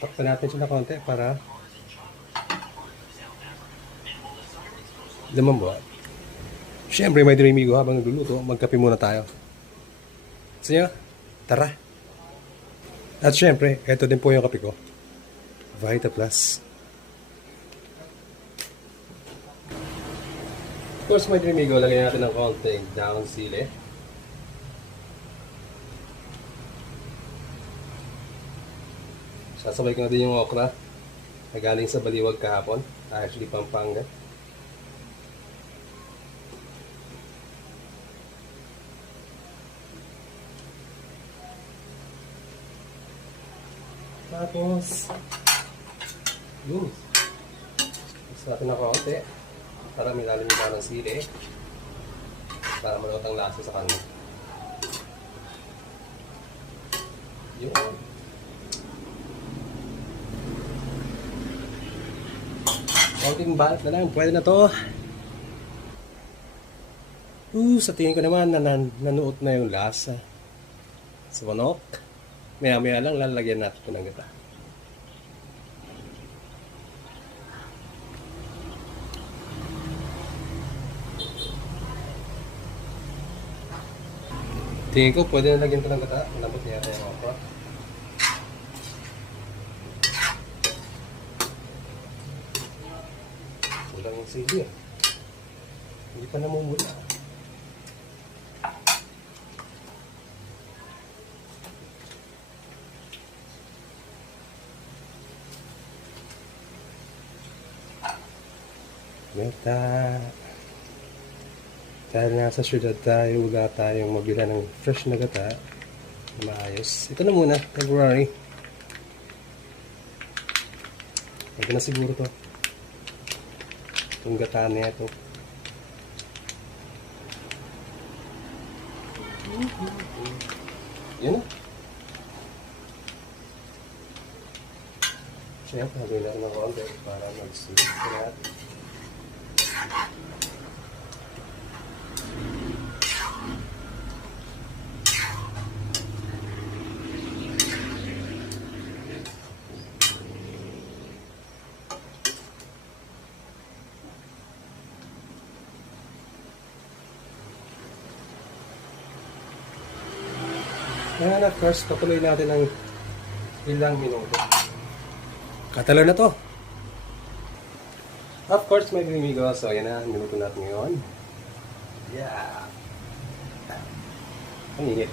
Takpan natin siya na konti para lumambot. Siyempre, may Dreamigo, habang nagluluto, magkape muna tayo. Gusto nyo? Tara! At siyempre, ito din po yung kape ko. Vita Plus. Of course, may Dreamigo, lagyan natin ng konting down sili. Sasabay ko na din yung okra na galing sa Baliwag kahapon. Actually, Pampanga. Tapos, yun. Gusto natin na konti para may lalim yung ng sili. Para malawat ang lasa sa kanya. Yun. Konting balat na lang, pwede na to. Sa tingin ko naman nanuot na yung lasa sa manok. Maya-maya lang lalagyan natin ito ng gata. Tingin ko pwede na lagyan ito ng gata. Malambot niya yung okra. Walang yung sili. Hindi pa namumula. Gata. Dahil nasa syudad tayo, wala tayong mabila ng fresh na gata. Maayos. Ito na muna, February. Pwede na siguro to. Itong gata na ito. Yun na. Siyempre, hagawin natin ng konti para mag-sweet natin. Kaya na first, patuloy natin ng ilang minuto. Katalo na to. Of course, may Dreamigo. So, yan na. Minuto natin ngayon. Yeah. Ang init.